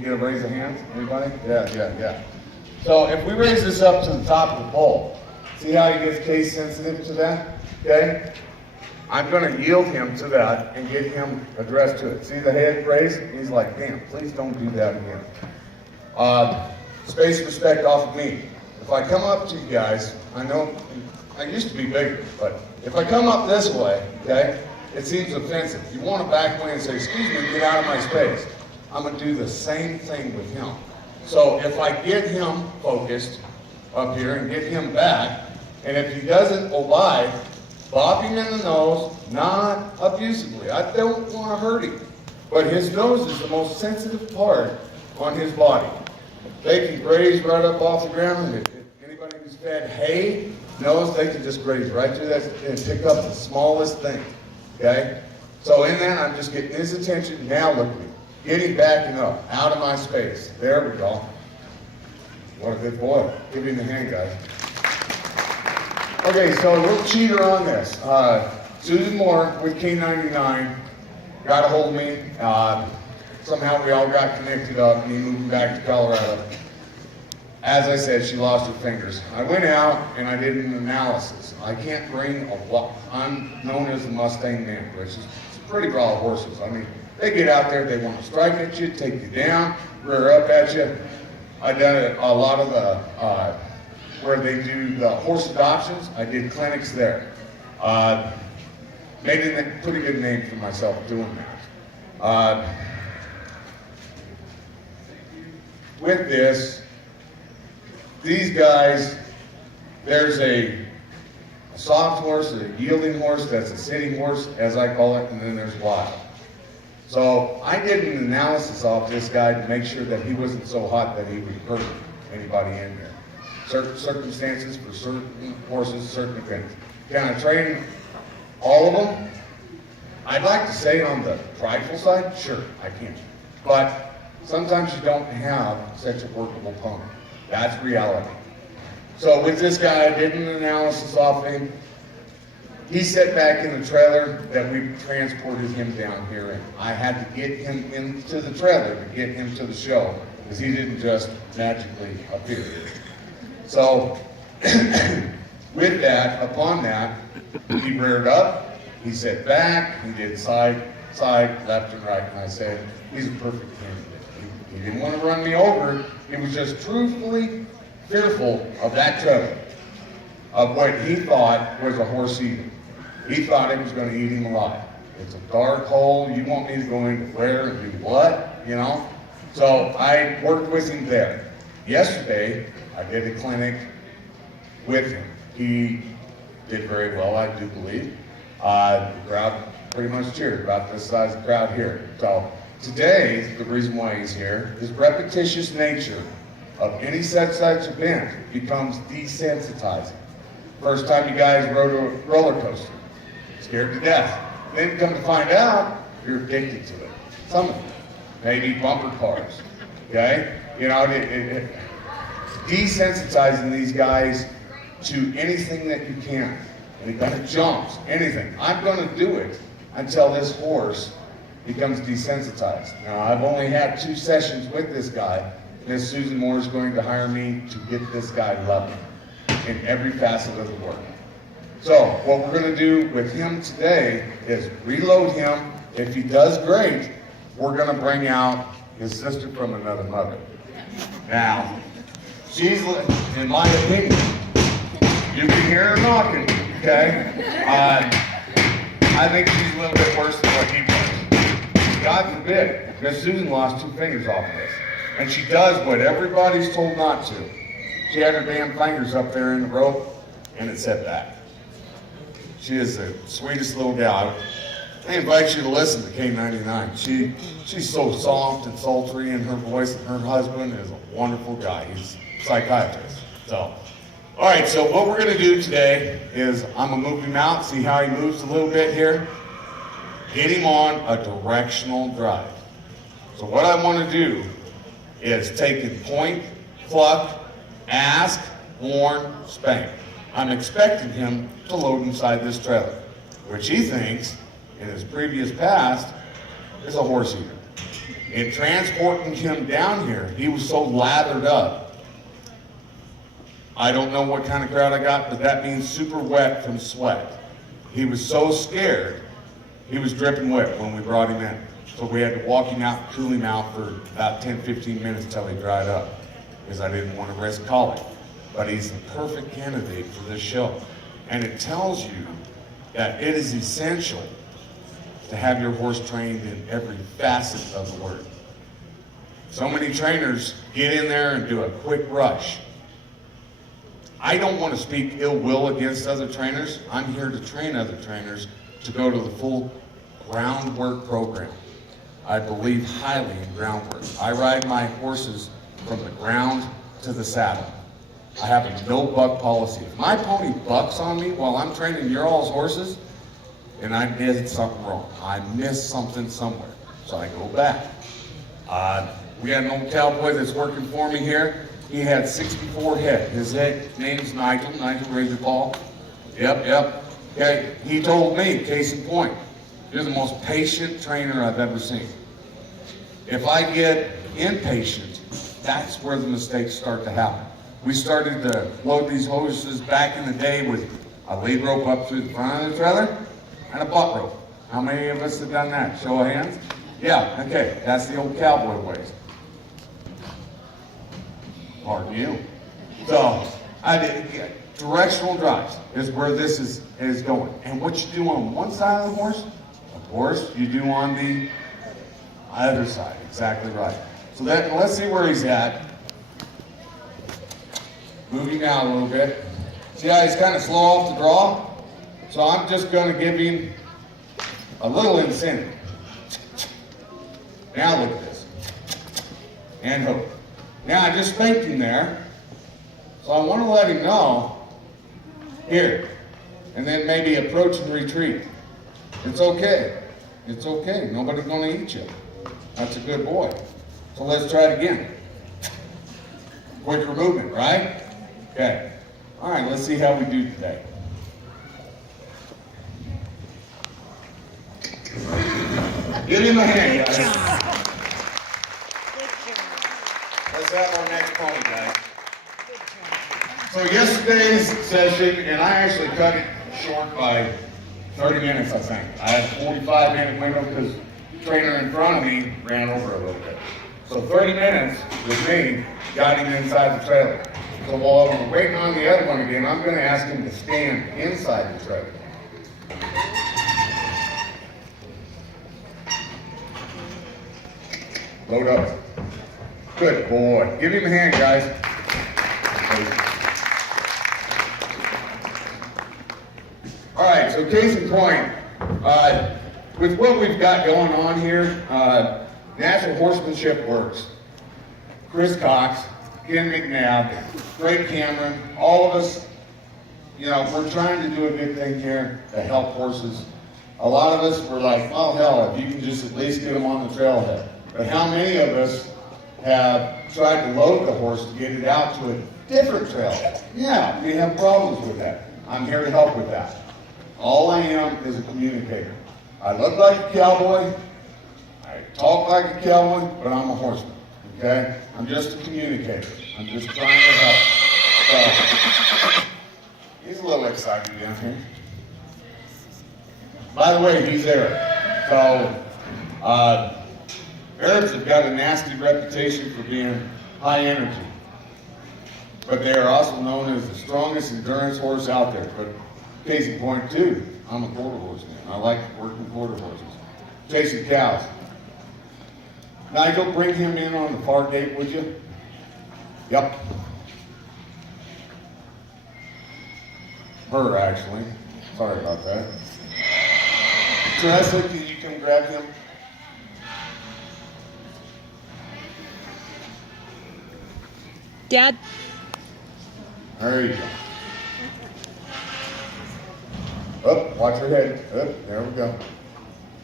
we get a raise of hands? Anybody? Yeah. So if we raise this up to the top of the pole, see how he gets case sensitive to that? Okay? I'm going to yield him to that and get him addressed to it. See the head raised? He's like, damn, please don't do that again. Space and respect off of me. If I come up to you guys, I know I used to be bigger, but if I come up this way, okay, it seems offensive. You want to back away and say, excuse me, get out of my space. I'm going to do the same thing with him. So if I get him focused up here and get him back, and if he doesn't obey, bop him in the nose, not abusively. I don't want to hurt him. But his nose is the most sensitive part on his body. They can graze right up off the ground. If anybody who's fed hay knows they can just graze right through that and pick up the smallest thing. Okay? So in that, I'm just getting his attention. Now look at me. Getting backing up, out of my space. There we go. What a good boy. Give him the hand, guys. Okay, so a little cheater on this. Susan Moore with K99 got a hold of me. Somehow we all got connected up and he moved back to Colorado. As I said, she lost her fingers. I went out and I did an analysis. I can't bring I'm known as the Mustang man, which is pretty raw horses. I mean, they get out there, they want to strike at you, take you down, rear up at you. I've done a lot of the, where they do the horse adoptions. I did clinics there. Made a pretty good name for myself doing that. With this, these guys, there's a soft horse, a yielding horse, that's a sitting horse, as I call it, and then there's wild. So I did an analysis of this guy to make sure that he wasn't so hot that he would hurt anybody in there. Certain circumstances for certain horses, certain things. Can I train all of them? I'd like to say on the prideful side, sure, I can. But sometimes you don't have such a workable pony. That's reality. So with this guy, I did an analysis off him. He sat back in the trailer that we transported him down here in. I had to get him into the trailer to get him to the show, because he didn't just magically appear. So with that, upon that, he reared up, he sat back, he did side, left and right, and I said, he's a perfect candidate. He didn't want to run me over, he was just truthfully fearful of that trailer, of what he thought was a horse eating. He thought it was going to eat him alive. It's a dark hole, you want me to go into where and do what, you know? So I worked with him there. Yesterday, I did a clinic with him. He did very well, I do believe. The crowd pretty much cheered, about this size of the crowd here. So today, the reason why he's here is repetitious nature of any such event becomes desensitizing. First time you guys rode a roller coaster, scared to death. Then come to find out, you're addicted to it. Some of you, maybe bumper cars, okay? You know, desensitizing these guys to anything that you can. Any kind of jumps, anything. I'm going to do it until this horse becomes desensitized. Now, I've only had 2 sessions with this guy. Miss Susan Moore is going to hire me to get this guy level in every facet of the work. So, what we're going to do with him today is reload him. If he does great, we're going to bring out his sister from another mother. Now, she's, in my opinion, you can hear her knocking, okay? I think she's a little bit worse than what he was. God forbid, Miss Susan lost 2 fingers off of this. And she does what everybody's told not to. She had her damn fingers up there in the rope, and it set back. She is the sweetest little gal. I invite you to listen to K99. She's so soft and sultry in her voice, and her husband is a wonderful guy. He's a psychiatrist. So, all right, so what we're going to do today is I'm going to move him out, see how he moves a little bit here. Get him on a directional drive. So what I want to do is take him point, pluck, ask, warn, spank. I'm expecting him to load inside this trailer, which he thinks, in his previous past, is a horse eater. In transporting him down here, he was so lathered up. I don't know what kind of crowd I got, but that means super wet from sweat. He was so scared, he was dripping wet when we brought him in. So we had to walk him out and cool him out for about 10-15 minutes until he dried up, because I didn't want to risk colic. But he's the perfect candidate for this show. And it tells you that it is essential to have your horse trained in every facet of the word. So many trainers get in there and do a quick rush. I don't want to speak ill will against other trainers. I'm here to train other trainers to go to the full groundwork program. I believe highly in groundwork. I ride my horses from the ground to the saddle. I have a no buck policy. If my pony bucks on me while I'm training your all's horses, and I did something wrong, I missed something somewhere, so I go back. We got an old cowboy that's working for me here. He had 64 head. His name's Nigel Razorpaw. Yep. Okay, he told me, case in point, you're the most patient trainer I've ever seen. If I get impatient, that's where the mistakes start to happen. We started to load these horses back in the day with a lead rope up through the front of the trailer and a butt rope. How many of us have done that? Show of hands? Yeah, okay, that's the old cowboy ways. Pardon you. So, directional drives is where this is going. And what you do on one side of the horse, of course, you do on the other side. Exactly right. So let's see where he's at. Moving down a little bit. See how he's kind of slow off the draw? So I'm just going to give him a little incentive. Now look at this. And hook. Now I just spanked him there. So I want to let him know, here. And then maybe approach and retreat. It's okay. It's okay. Nobody's going to eat you. That's a good boy. So let's try it again. Quicker movement, right? Okay. All right, let's see how we do today. Give him a hand, guys. Let's have our next pony, guys. So yesterday's session, and I actually cut it short by 30 minutes, I think. I had a 45-minute window because the trainer in front of me ran over a little bit. So 30 minutes with me got him inside the trailer. So while we're waiting on the other one again, I'm going to ask him to stand inside the trailer. Load up. Good boy. Give him a hand, guys. All right, so case in point, with what we've got going on here, natural horsemanship works. Chris Cox, Ken McNabb, Greg Cameron, all of us, we're trying to do a good thing here to help horses. A lot of us were like, oh hell, if you can just at least get them on the trailhead. But how many of us have tried to load the horse to get it out to a different trailhead? Yeah, we have problems with that. I'm here to help with that. All I am is a communicator. I look like a cowboy, I talk like a cowboy, but I'm a horseman, okay? I'm just a communicator. I'm just trying to help. So, he's a little excited down here. By the way, he's Eric. So, Arabs have got a nasty reputation for being high energy. But they are also known as the strongest endurance horse out there. But case in point too, I'm a quarter horseman. I like working quarter horses. Chasing cows. Nigel, bring him in on the far gate, would you? Yep. Her, actually. Sorry about that. Teresa, can you come grab him? Dad. There you go. Oh, watch your head. Oh, there we go.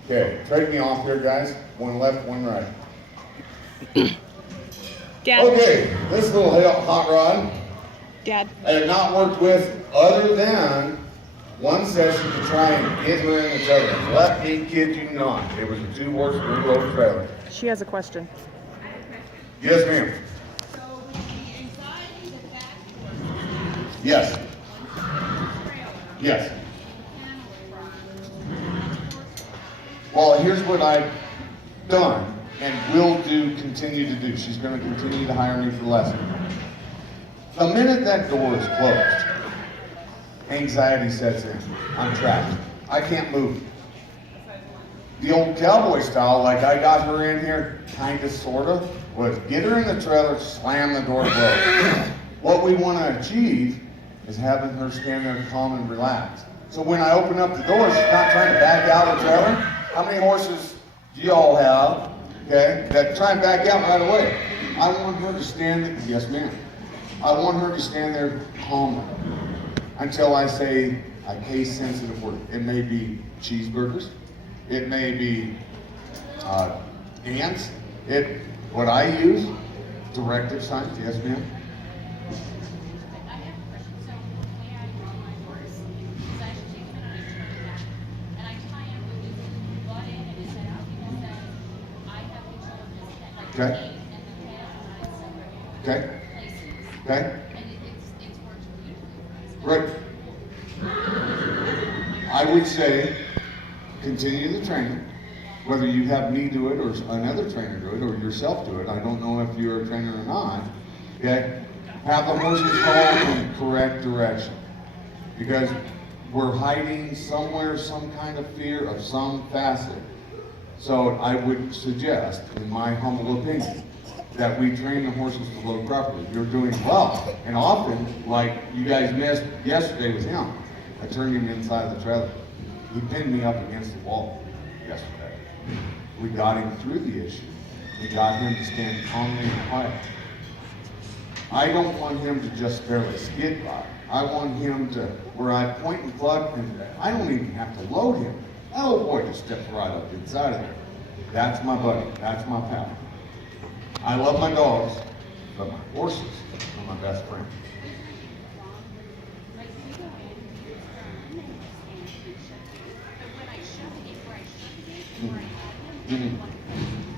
Okay, trade me off here, guys. One left, one right. Dad. Okay, this little hot rod Dad. I have not worked with other than one session to try and get her in the trailer. Let me kid you not. It was a 2-horse, 3-row trailer. She has a question. Yes, ma'am. So the anxiety that that Yes. trailer Yes. handled from Well, here's what I've done and will continue to do. She's going to continue to hire me for lessons. The minute that door is closed, anxiety sets in. I'm trapped. I can't move. The old cowboy style, like I got her in here, kind of, sort of, was get her in the trailer, slam the door closed. What we want to achieve is having her stand there calm and relaxed. So when I open up the door, she's not trying to back out of the trailer. How many horses do you all have, okay, that try and back out right away? I want her to stand there, yes ma'am. I want her to stand there calmly until I say a case-sensitive word. It may be cheeseburgers. It may be ants. What I use, directive signs. Yes, ma'am. I have a question. So the way I draw my horse is I take him and I turn him back. And I tie him with his butt in and his head out because then I have control of his head. Like Okay. the gate and the head and I separate Okay. places. Okay. And it's worked beautifully. Right. I would say continue the training. Whether you have me do it or another trainer do it or yourself do it, I don't know if you're a trainer or not. Okay? Have the horses go in the correct direction. Because we're hiding somewhere some kind of fear of some facet. So I would suggest, in my humble opinion, that we train the horses to load properly. You're doing well. And often, like you guys missed yesterday with him, I turned him inside the trailer. He pinned me up against the wall yesterday. We got him through the issue. We got him to stand calmly and quiet. I don't want him to just barely skid by. I want him to, where I point and plug, and I don't even have to load him. That old boy just steps right up inside of there. That's my buddy. That's my pal. I love my dogs, but my horses are my best friend. Like we go in, turn, and stand and shut the gate. But when I shut the gate, where I shut the gate, and where I had him,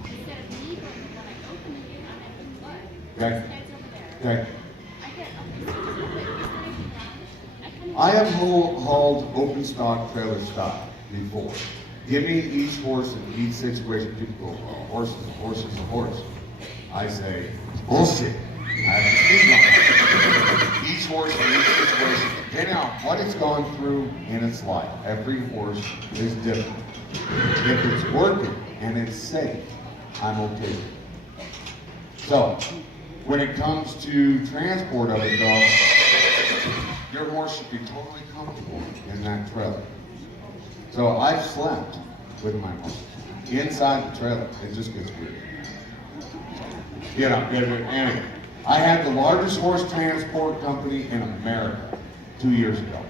instead of me going, when I open the gate, I'm at the butt. Okay. His head's over there. Okay. I get up to the but he's not even around. I have hauled open stock trailer stock before. Giving each horse in each situation, people go, well, horse is a horse is a horse. I say, bullshit. I have a speed on it. Each horse in each situation, depending on what it's gone through in its life, every horse is different. If it's working and it's safe, I'm okay with it. So, when it comes to transport of a dog, your horse should be totally comfortable in that trailer. So I've slept with my horse inside the trailer. It just gets weird. Anyway, I had the largest horse transport company in America 2 years ago.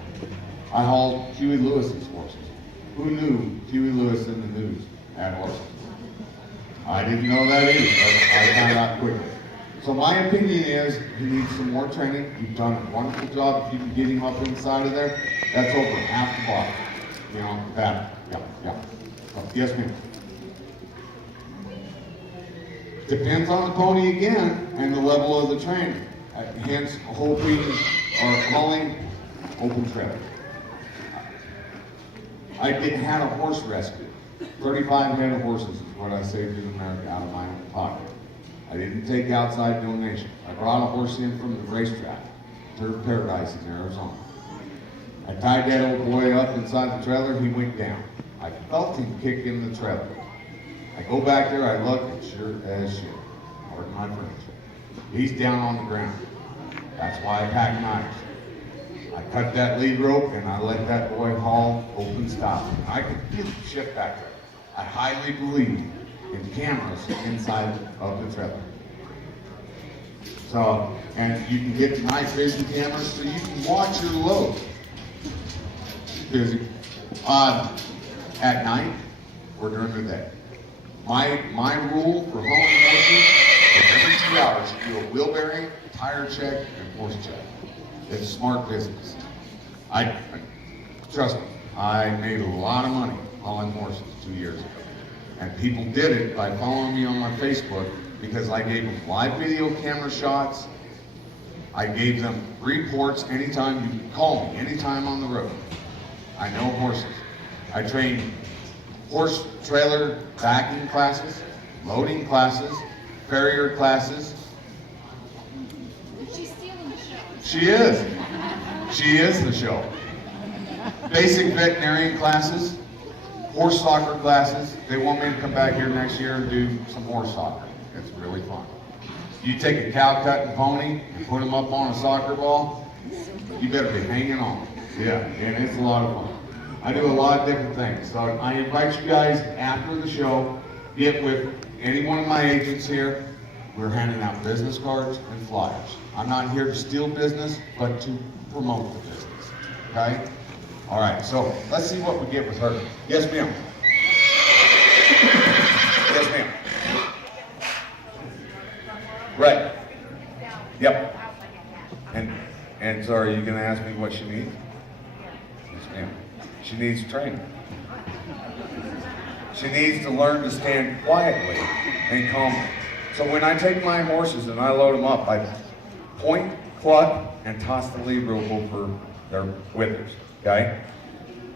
I hauled Huey Lewis's horses. Who knew Huey Lewis in the news had horses? I didn't know that either, but I found out quickly. So my opinion is he needs some more training. You've done a wonderful job. If you can get him up inside of there, that's over half the body. You know, that, yeah. So, yes, ma'am. Depends on the pony again and the level of the training. Hence, hoping or calling open trailer. I had a horse rescue. 35 head of horses is what I saved in America out of my own pocket. I didn't take outside donations. I brought a horse in from the racetrack, Turf Paradise in Arizona. I tied that old boy up inside the trailer, he went down. I felt him kick in the trailer. I go back there, I look, and sure as shit, pardon my French, he's down on the ground. That's why I packed knives. I cut that lead rope and I let that boy haul open stop. I could feel the shit back there. I highly believe in cameras inside of the trailer. So, and you can get night vision cameras so you can watch your load. Busy. At night or during the day. My rule for hauling horses is every 2 hours you do a wheel bearing, tire check, and horse check. It's smart business. Trust me, I made a lot of money hauling horses 2 years ago. And people did it by following me on my Facebook because I gave them live video camera shots. I gave them reports anytime. You can call me anytime on the road. I know horses. I train horse trailer backing classes, loading classes, farrier classes. She's stealing the show. She is. She is the show. Basic veterinarian classes, horse soccer classes. They want me to come back here next year and do some horse soccer. It's really fun. You take a cow cutting pony and put them up on a soccer ball, you better be hanging on. Yeah, and it's a lot of fun. I do a lot of different things. So I invite you guys after the show, get with any one of my agents here. We're handing out business cards and flyers. I'm not here to steal business, but to promote the business. Okay? All right, so let's see what we get with her. Yes, ma'am. Yes, ma'am. Right. Yep. And so are you going to ask me what she needs? Yes, ma'am. She needs training. She needs to learn to stand quietly and calmly. So when I take my horses and I load them up, I point, cluck, and toss the lead rope over their withers, okay?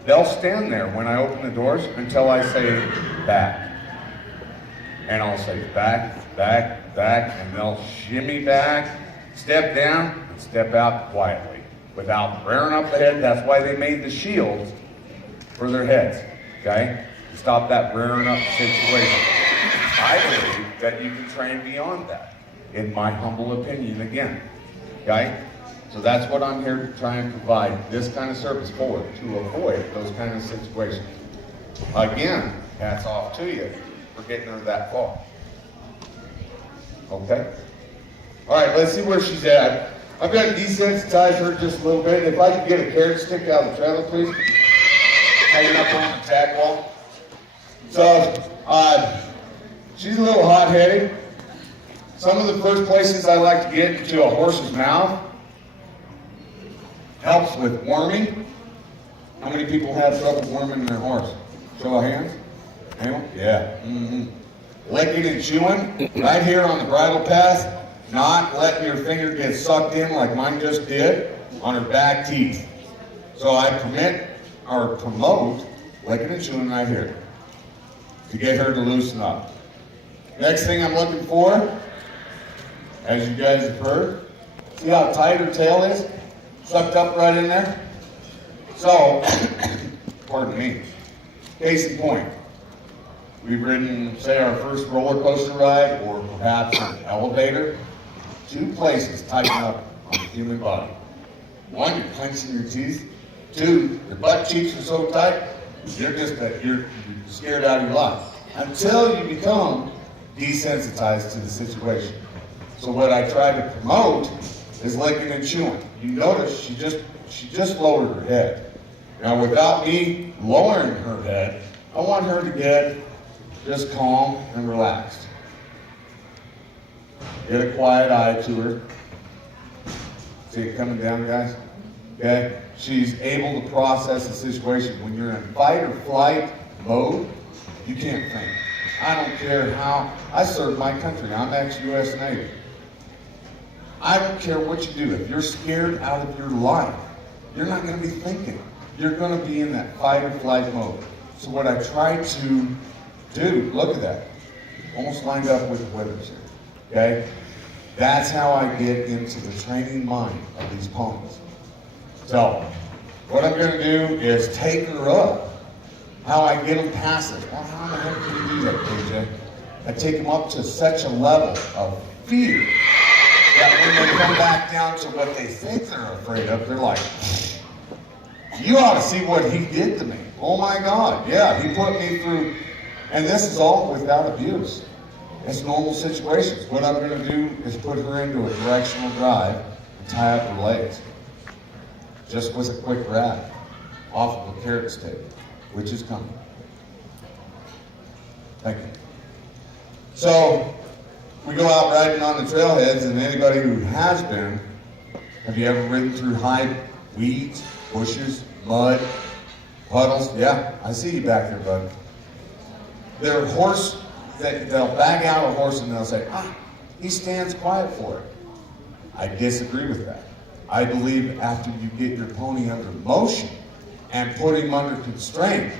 They'll stand there when I open the doors until I say back. And I'll say back, back, back, and they'll shimmy back, step down, and step out quietly without rearing up the head. That's why they made the shields for their heads, okay? To stop that rearing up situation. I believe that you can train beyond that, in my humble opinion again, okay? So that's what I'm here to try and provide this kind of service for, to avoid those kind of situations. Again, hats off to you for getting her that far. Okay? All right, let's see where she's at. I'm going to desensitize her just a little bit. If I could get a carrot stick out of the trailer, please. Hanging up on the tag wall. So, she's a little hot-headed. Some of the first places I like to get into a horse's mouth helps with worming. How many people have trouble worming their horse? Show of hands. Anyone? Yeah. Mm-hmm. Licking and chewing right here on the bridle path. Not letting your finger get sucked in like mine just did on her back teeth. So I promote licking and chewing right here to get her to loosen up. Next thing I'm looking for, as you guys have heard, see how tight her tail is? Sucked up right in there? So, pardon me, case in point, we've ridden, say, our first roller coaster ride or perhaps an elevator. Two places tighten up on the human body. One, you're clenching your teeth. Two, your butt cheeks are so tight, you're scared out of your life. Until you become desensitized to the situation. So what I try to promote is licking and chewing. You notice she just lowered her head. Now without me lowering her head, I want her to get just calm and relaxed. Get a quiet eye to her. See it coming down, guys? Okay? She's able to process the situation. When you're in fight or flight mode, you can't think. I don't care how. I serve my country. I'm ex-U.S. Navy. I don't care what you do. If you're scared out of your life, you're not going to be thinking. You're going to be in that fight or flight mode. So what I try to do, look at that, almost lined up with the withers here, okay? That's how I get into the training mind of these ponies. So what I'm going to do is take her up. How I get them past this. Well, how the heck can you do that, KJ? I take them up to such a level of fear that when they come back down to what they think they're afraid of, they're like, you ought to see what he did to me. Oh my God, yeah, he put me through, and this is all without abuse. It's normal situations. What I'm going to do is put her into a directional drive and tie up her legs. Just with a quick grab off of a carrot stick, which is coming. Thank you. So, we go out riding on the trailheads, and anybody who has been, have you ever ridden through high weeds, bushes, mud, Puddles, yeah, I see you back there, bud. They're horse, they'll bag out a horse and they'll say, he stands quiet for it. I disagree with that. I believe after you get your pony under motion and put him under constraint,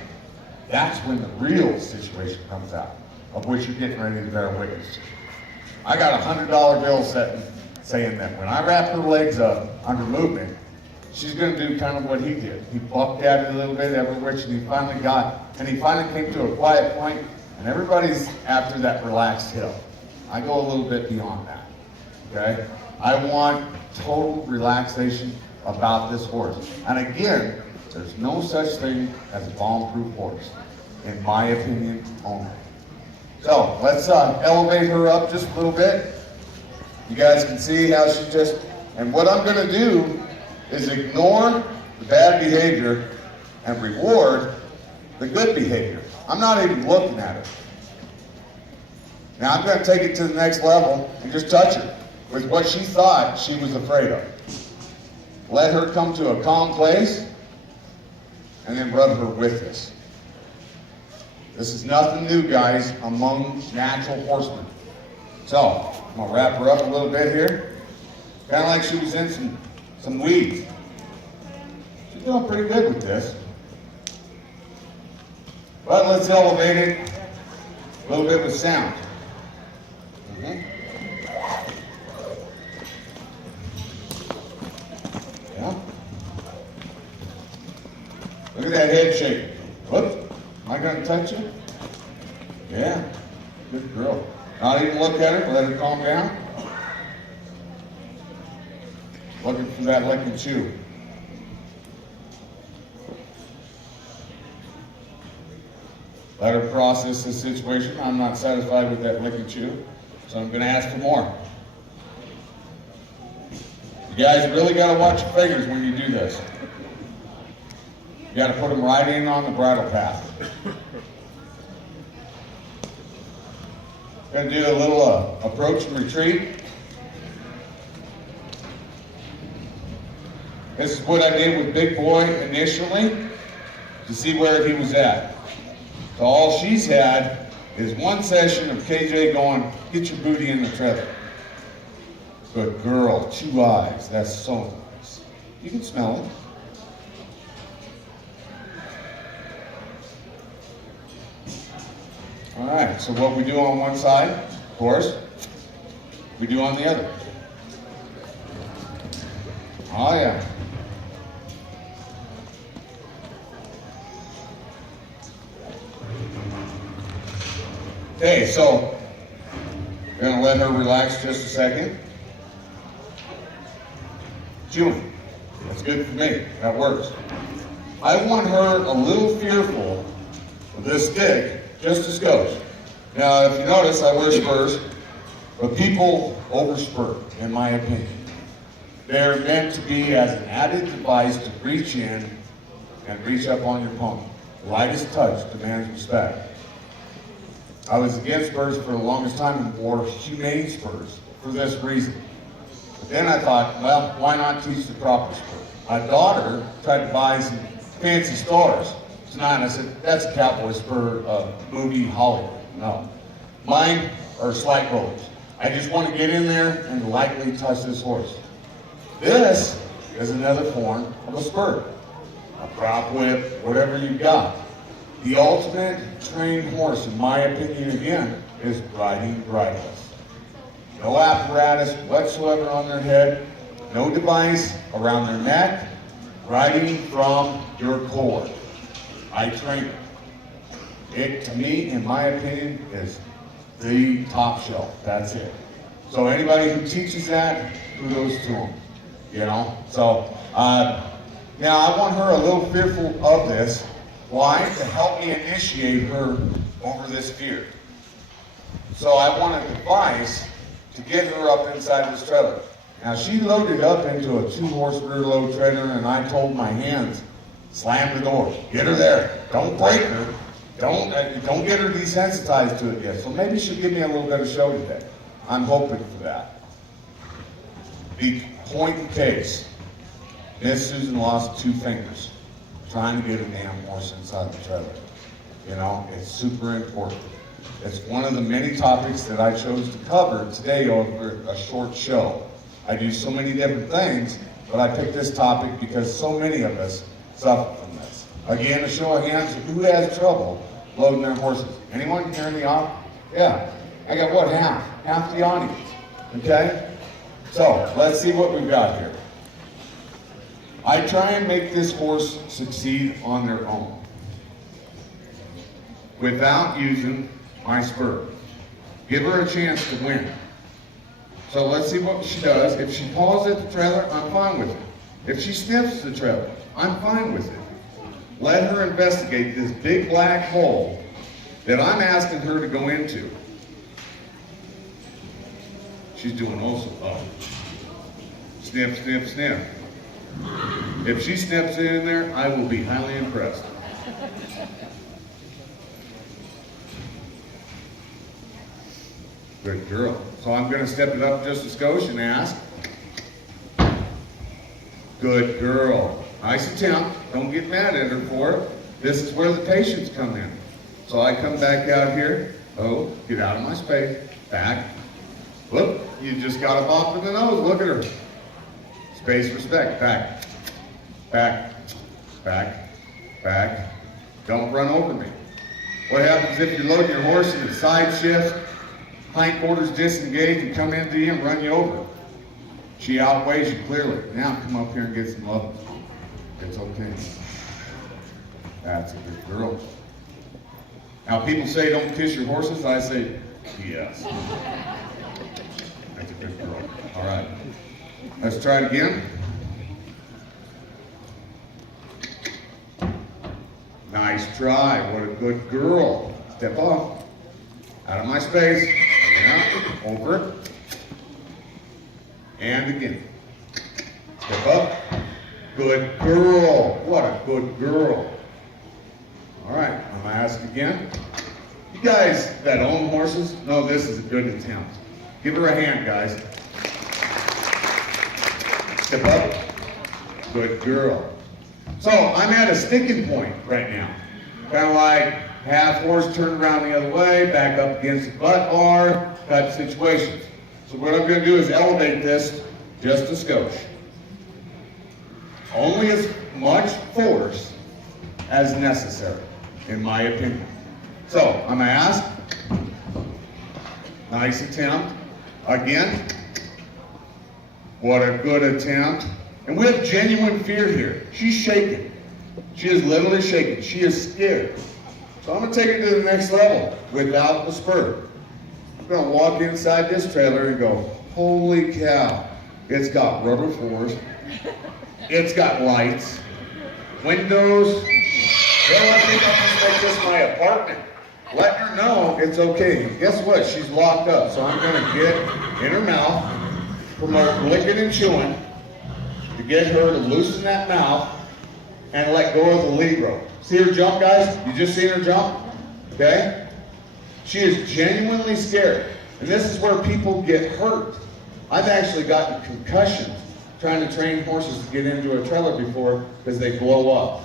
that's when the real situation comes out, of which you're getting ready to bear witness to. I got a $100 bill saying that when I wrap her legs up under movement, she's going to do kind of what he did. He bucked at it a little bit every which, and he finally came to a quiet point, and everybody's after that relaxed hill. I go a little bit beyond that, okay? I want total relaxation about this horse. And again, there's no such thing as a bomb-proof horse, in my opinion only. So let's elevate her up just a little bit. You guys can see how she just, and what I'm gonna do is ignore the bad behavior and reward the good behavior. I'm not even looking at her. Now I'm gonna take it to the next level and just touch her with what she thought she was afraid of. Let her come to a calm place and then rub her with this. This is nothing new, guys, among natural horsemen. So, I'm gonna wrap her up a little bit here. Kind of like she was in some weeds. She's doing pretty good with this. But let's elevate it a little bit with sound. Yeah. Look at that head shake. Whoop. Am I going to touch you? Yeah. Good girl. Not even look at her. Let her calm down. Looking for that lick and chew. Let her process the situation. I'm not satisfied with that lick and chew, so I'm going to ask for more. You guys really got to watch your fingers when you do this. You got to put them right in on the bridle path. Going to do a little approach and retreat. This is what I did with Big Boy initially to see where he was at. So all she's had is one session of KJ going, get your booty in the treadle. Good girl, 2 eyes, that's so nice. You can smell it. All right, so what we do on one side, of course, we do on the other. Oh yeah. Okay, so we're gonna let her relax just a second. Chewing, that's good for me, that works. I want her a little fearful of this stick, just a skosh. Now, if you notice, I wear spurs, but people over-spur, in my opinion. They're meant to be as an added device to reach in and reach up on your pony. The lightest touch demands respect. I was against spurs for the longest time and wore humane spurs for this reason. But then I thought, well, why not teach the proper spur? My daughter tried to buy some fancy stars tonight, and I said, that's a cowboy spur movie Hollywood. No. Mine are slight rollers. I just want to get in there and lightly touch this horse. This is another form of a spur. A prop whip, whatever you've got. The ultimate trained horse, in my opinion, again, is riding bridleless. No apparatus whatsoever on their head, no device around their neck, riding from your core. I train it. It, to me, in my opinion, is the top shelf. That's it. So anybody who teaches that, kudos to them. You know? So, now I want her a little fearful of this. Why? To help me initiate her over this fear. So I want a device to get her up inside this trailer. Now she loaded up into a 2-horse rear load trailer, and I told my hands, slam the door, get her there. Don't break her. Don't get her desensitized to it yet. So maybe she'll give me a little bit of show today. I'm hoping for that. The point in case, Miss Susan lost 2 fingers. trying to get a damn horse inside the trailer. You know, it's super important. It's one of the many topics that I chose to cover today over a short show. I do so many different things, but I picked this topic because so many of us suffer from this. Again, a show of hands, who has trouble loading their horses? Anyone here in the audience? Yeah. I got what, half? Half the audience. Okay? So, let's see what we've got here. I try and make this horse succeed on their own without using my spur. Give her a chance to win. So let's see what she does. If she paws at the trailer, I'm fine with it. If she sniffs the trailer, I'm fine with it. Let her investigate this big black hole that I'm asking her to go into. She's doing also, sniff, sniff, sniff. If she sniffs in there, I will be highly impressed. Good girl. So I'm going to step it up just a skosh and ask. Good girl. Nice attempt. Don't get mad at her for it. This is where the patience come in. So I come back out here. Oh, get out of my space. Back. Whoop. You just got a bump in the nose. Look at her. Space, respect. Back. Back. Back. Back. Don't run over me. What happens if you load your horse in a side shift? Hindquarters disengage and come into you and run you over. She outweighs you clearly. Now come up here and get some love. It's okay. That's a good girl. Now people say don't kiss your horses. I say yes. That's a good girl. All right. Let's try it again. Nice try. What a good girl. Step off. Out of my space. Yeah, over it. And again. Step up. Good girl. What a good girl. All right, I'm going to ask again. You guys that own horses know this is a good attempt. Give her a hand, guys. Step up. Good girl. So I'm at a sticking point right now. Kind of like half horse turned around the other way, back up against the butt bar, type situations. So what I'm going to do is elevate this just a skosh. Only as much force as necessary, in my opinion. So I'm going to ask. Nice attempt. Again. What a good attempt. And we have genuine fear here. She's shaking. She is literally shaking. She is scared. So I'm going to take it to the next level without the spur. I'm going to walk inside this trailer and go, holy cow. It's got rubber floors. It's got lights, windows. Hell, I think I'll just make this my apartment. Let her know it's okay. Guess what? She's locked up. So I'm going to get in her mouth, promote licking and chewing, to get her to loosen that mouth and let go of the lead rope. See her jump, guys? You just seen her jump? Okay? She is genuinely scared. And this is where people get hurt. I've actually gotten concussions trying to train horses to get into a trailer before because they blow up.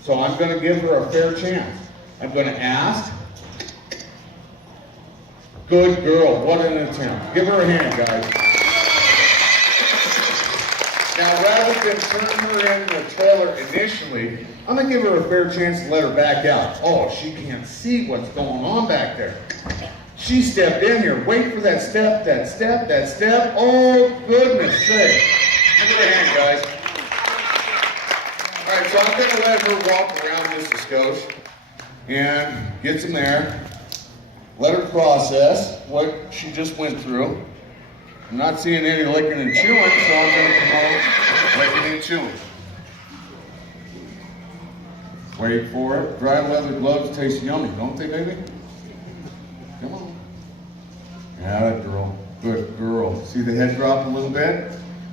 So I'm going to give her a fair chance. I'm going to ask. Good girl. What an attempt. Give her a hand, guys. Now, rather than turn her in the trailer initially, I'm going to give her a fair chance to let her back out. Oh, she can't see what's going on back there. She stepped in here. Wait for that step, that step, that step. Oh, goodness sake. Give her a hand, guys. All right, so I'm going to let her walk around just a skosh and get some air. Let her process what she just went through. I'm not seeing any licking and chewing, so I'm going to promote licking and chewing. Wait for it. Dry leather gloves taste yummy, don't they, baby? Come on. Yeah, that girl. Good girl. See the head drop a little bit?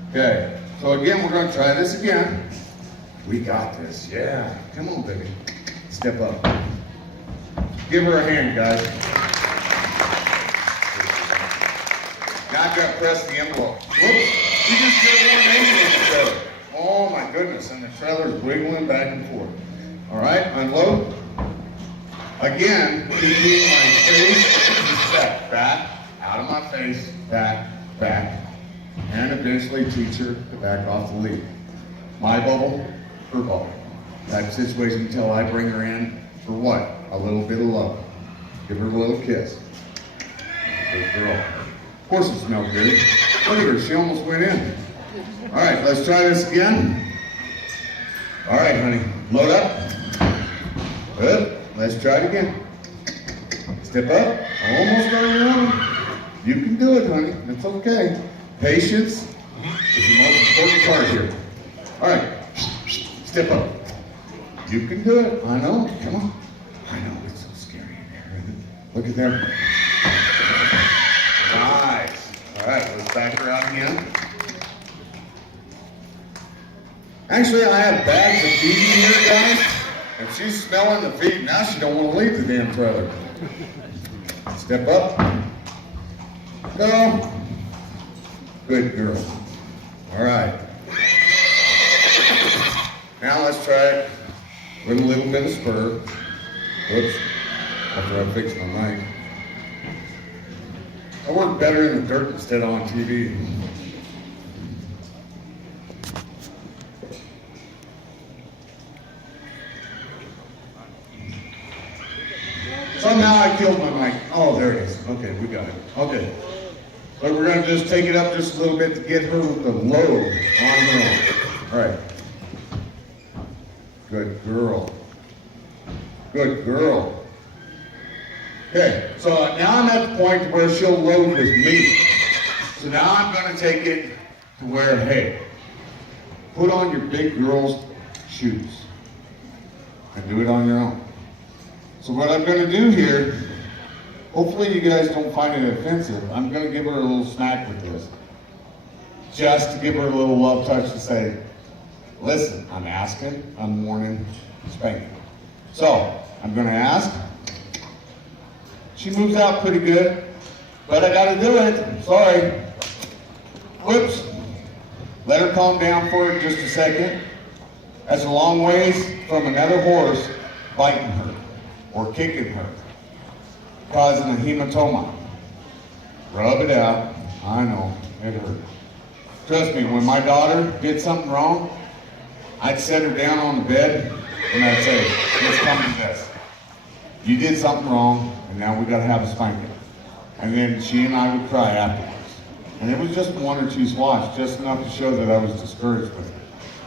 Okay. So again, we're going to try this again. We got this. Yeah. Come on, baby. Step up. Give her a hand, guys. Now I've got to press the envelope. Whoops. You just did one name in the trailer. Oh my goodness, and the trailer's wiggling back and forth. All right, unload. Again, keeping my face set back, out of my face, back, and eventually teach her to back off the lead. My bubble, her bubble. Type of situation until I bring her in for what? A little bit of love. Give her a little kiss. Good girl. Horses smell good. Look at her, she almost went in. All right, let's try this again. All right, honey, load up. Good. Let's try it again. Step up. Almost on your own. You can do it, honey. It's okay. Patience is the most important part here. All right. Step up. You can do it. I know. Come on. I know. It's so scary in here. Look at there. Nice. All right. Let's back her out again. Actually, I have bags of feed here, guys. If she's smelling the feed, now she don't want to leave the damn trailer. Step up. Go. Good girl. All right. Now let's try it with a little bit of spur. Whoops. After I fix my mic. I work better in the dirt instead of on TV. Somehow I killed my mic. Oh, there it is. Okay, we got it. Okay. But we're going to just take it up just a little bit to get her the load on her own. All right. Good girl. Good girl. Okay, so now I'm at the point where she'll load with me. So now I'm going to take it to where, hey, put on your big girl's shoes and do it on your own. So what I'm going to do here, hopefully you guys don't find it offensive, I'm going to give her a little snack with this. Just to give her a little love touch to say, listen, I'm asking, I'm warning, spanking. So, I'm going to ask. She moves out pretty good, but I got to do it. Sorry. Whoops. Let her calm down for just a second. That's a long ways from another horse biting her or kicking her, causing a hematoma. Rub it out. I know, it hurt. Trust me, when my daughter did something wrong, I'd set her down on the bed and I'd say, let's come to this. You did something wrong, and now we gotta have a spanking. And then she and I would cry afterwards. And it was just one or two swats, just enough to show that I was discouraged with her.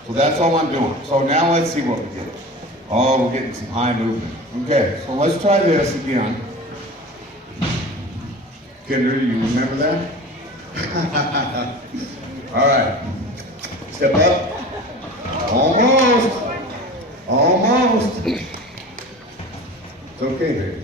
So that's all I'm doing. So now let's see what we get. Oh, we're getting some high movement. Okay, so let's try this again. Kinder, do you remember that? All right. Step up. Almost. Almost. It's okay, baby.